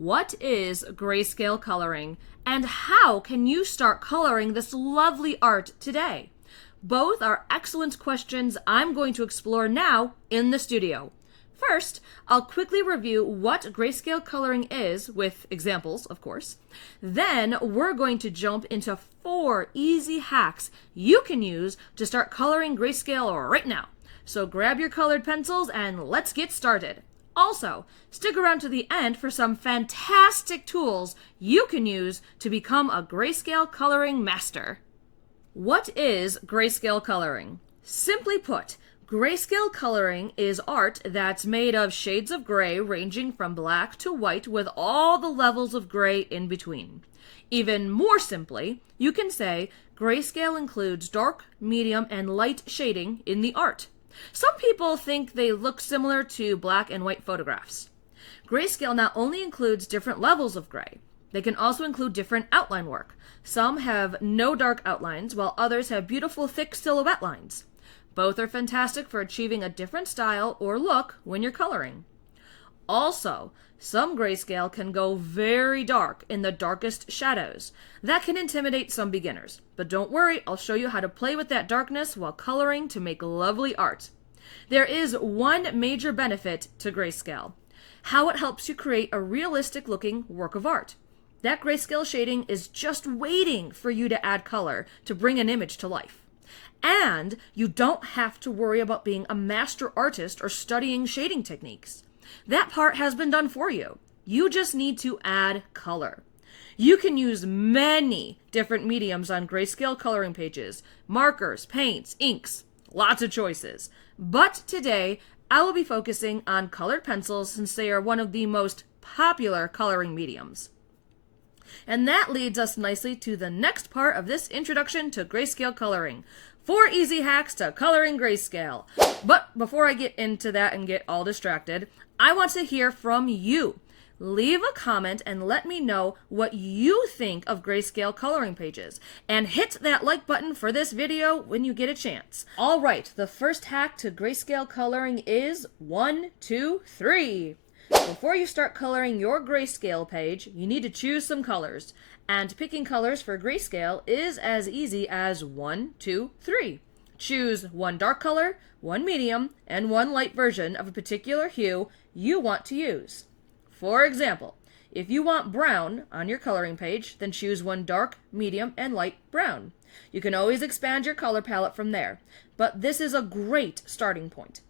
What is grayscale coloring, and how can you start coloring this lovely art today? Both are excellent questions I'm going to explore now in the studio. First, I'll quickly review what grayscale coloring is, with examples, of course. Then, we're going to jump into 4 easy hacks you can use to start coloring grayscale right now. So grab your colored pencils and let's get started. Also, stick around to the end for some fantastic tools you can use to become a grayscale coloring master. What is grayscale coloring? Simply put, grayscale coloring is art that's made of shades of gray ranging from black to white with all the levels of gray in between. Even more simply, you can say grayscale includes dark, medium, and light shading in the art. Some people think they look similar to black and white photographs. Grayscale not only includes different levels of gray, they can also include different outline work. Some have no dark outlines, while others have beautiful thick silhouette lines. Both are fantastic for achieving a different style or look when you're coloring. Also, some grayscale can go very dark in the darkest shadows. That can intimidate some beginners. But don't worry, I'll show you how to play with that darkness while coloring to make lovely art. There is one major benefit to grayscale: how it helps you create a realistic looking work of art. That grayscale shading is just waiting for you to add color to bring an image to life. And you don't have to worry about being a master artist or studying shading techniques. That part has been done for you. You just need to add color. You can use many different mediums on grayscale coloring pages: markers, paints, inks, lots of choices. But today, I will be focusing on colored pencils since they are one of the most popular coloring mediums. And that leads us nicely to the next part of this introduction to grayscale coloring: 4 easy hacks to coloring grayscale. But before I get into that and get all distracted, I want to hear from you. Leave a comment and let me know what you think of grayscale coloring pages. And hit that like button for this video when you get a chance. Alright, the first hack to grayscale coloring is 1, 2, 3. Before you start coloring your grayscale page, you need to choose some colors. And picking colors for grayscale is as easy as 1, 2, 3. Choose one dark color, one medium, and one light version of a particular hue you want to use. For example, if you want brown on your coloring page, then choose one dark, medium, and light brown. You can always expand your color palette from there, but this is a great starting point.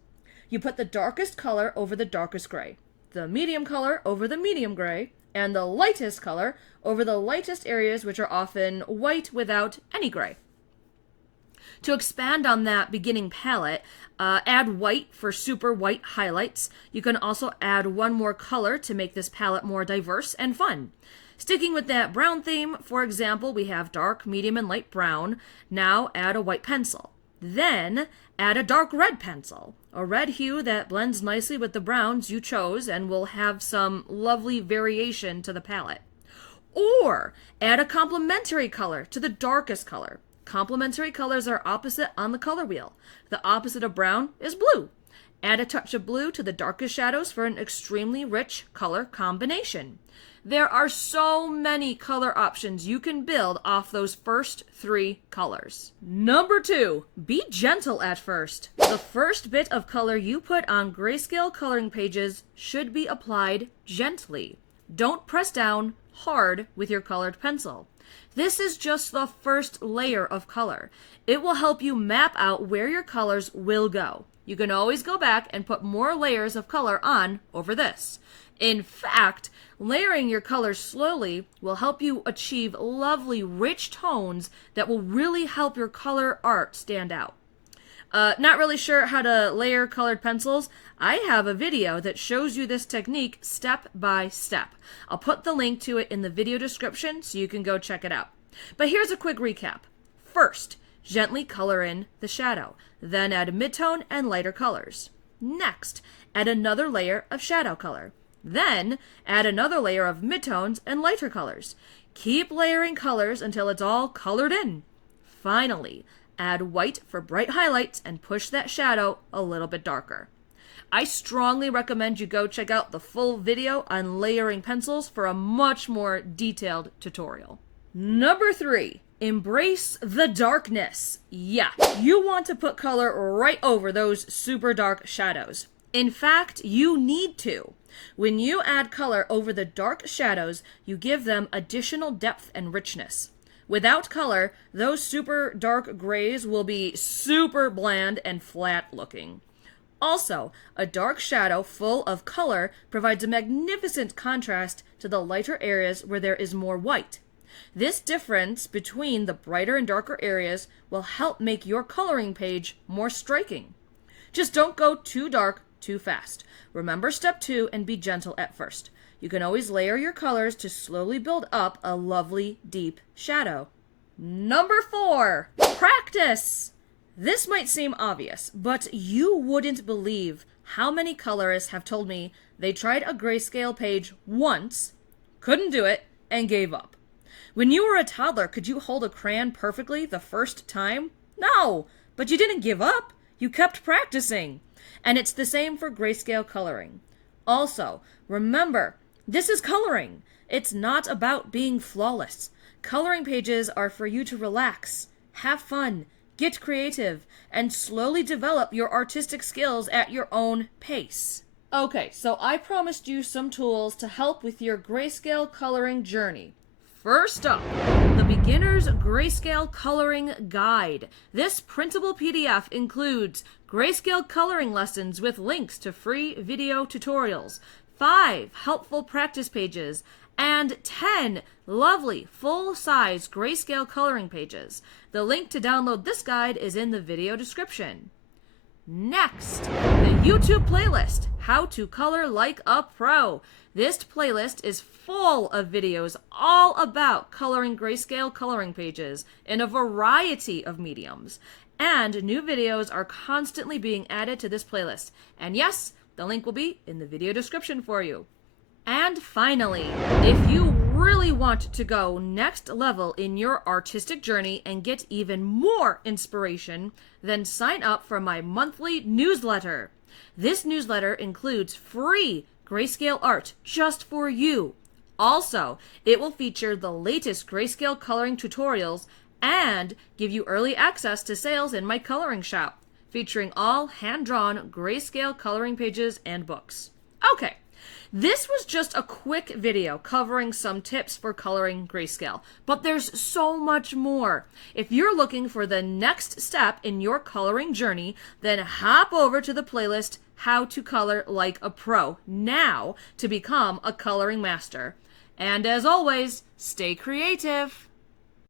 You put the darkest color over the darkest gray, the medium color over the medium gray, and the lightest color over the lightest areas, which are often white without any gray. To expand on that beginning palette, add white for super white highlights. You can also add one more color to make this palette more diverse and fun. Sticking with that brown theme, for example, we have dark, medium, and light brown. Now add a white pencil. Then add a dark red pencil, a red hue that blends nicely with the browns you chose and will have some lovely variation to the palette. Or add a complementary color to the darkest color. Complementary colors are opposite on the color wheel. The opposite of brown is blue. Add a touch of blue to the darkest shadows for an extremely rich color combination. There are so many color options you can build off those first 3 colors. Number 2, be gentle at first. The first bit of color you put on grayscale coloring pages should be applied gently. Don't press down hard with your colored pencil. This is just the first layer of color. It will help you map out where your colors will go. You can always go back and put more layers of color on over this. In fact, layering your colors slowly will help you achieve lovely, rich tones that will really help your color art stand out. Not really sure how to layer colored pencils? I have a video that shows you this technique step by step. I'll put the link to it in the video description so you can go check it out. But here's a quick recap. First, gently color in the shadow. Then add midtone and lighter colors. Next, add another layer of shadow color. Then add another layer of midtones and lighter colors. Keep layering colors until it's all colored in. Finally, add white for bright highlights and push that shadow a little bit darker. I strongly recommend you go check out the full video on layering pencils for a much more detailed tutorial. Number 3, embrace the darkness. Yeah, you want to put color right over those super dark shadows. In fact, you need to. When you add color over the dark shadows, you give them additional depth and richness. Without color, those super dark grays will be super bland and flat looking. Also, a dark shadow full of color provides a magnificent contrast to the lighter areas where there is more white. This difference between the brighter and darker areas will help make your coloring page more striking. Just don't go too dark too fast. Remember step 2 and be gentle at first. You can always layer your colors to slowly build up a lovely deep shadow. Number 4, practice. This might seem obvious, but you wouldn't believe how many colorists have told me they tried a grayscale page once, couldn't do it, and gave up. When you were a toddler, could you hold a crayon perfectly the first time? No, but you didn't give up. You kept practicing. And it's the same for grayscale coloring. Also, remember, this is coloring. It's not about being flawless. Coloring pages are for you to relax, have fun, get creative, and slowly develop your artistic skills at your own pace. Okay, so I promised you some tools to help with your grayscale coloring journey. First up, the Beginner's Grayscale Coloring Guide. This printable PDF includes grayscale coloring lessons with links to free video tutorials, 5 helpful practice pages, and 10 lovely full-size grayscale coloring pages. The link to download this guide is in the video description. Next, the YouTube playlist, How to Color Like a Pro. This playlist is full of videos all about coloring grayscale coloring pages in a variety of mediums. And new videos are constantly being added to this playlist. And yes, the link will be in the video description for you. And finally, if you really want to go next level in your artistic journey and get even more inspiration, then sign up for my monthly newsletter. This newsletter includes free grayscale art just for you. Also, it will feature the latest grayscale coloring tutorials and give you early access to sales in my coloring shop, featuring all hand-drawn grayscale coloring pages and books. Okay, this was just a quick video covering some tips for coloring grayscale, but there's so much more. If you're looking for the next step in your coloring journey, then hop over to the playlist How to Color Like a Pro now to become a coloring master. And as always, stay creative.